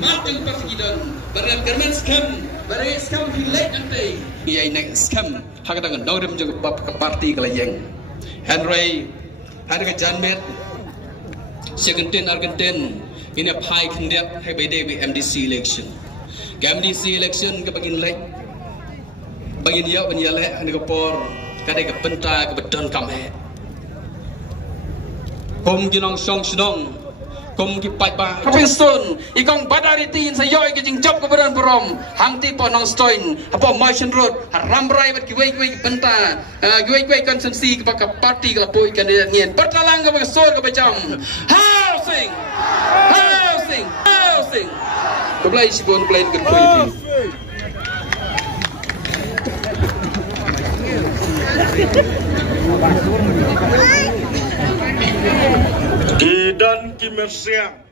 Matang persegidan, barang kerman skam, barang skam hilang nanti. Ia nak skam, hak dengan norm juga bab parti kelayang. Henry, ada kejanmet, Argentin, ini pai kendiat hai bede MDC election. MDC election ke bagin lek, bagin ya lek, ada kepor, kadai ke penta ke bedon kamhe. Kom ginong song sedong. Kum ki pai ba Winston ikong badari tin sayoi ke jing job ke badan borom hang ti po nong stoin apa motion road ramrai bat ki wei benta wei konsensi ke pak parti ke poi kandidat ngien bertalang ke besor ke bacam housing ke belai sibon plan ke poi ti dan kimersiang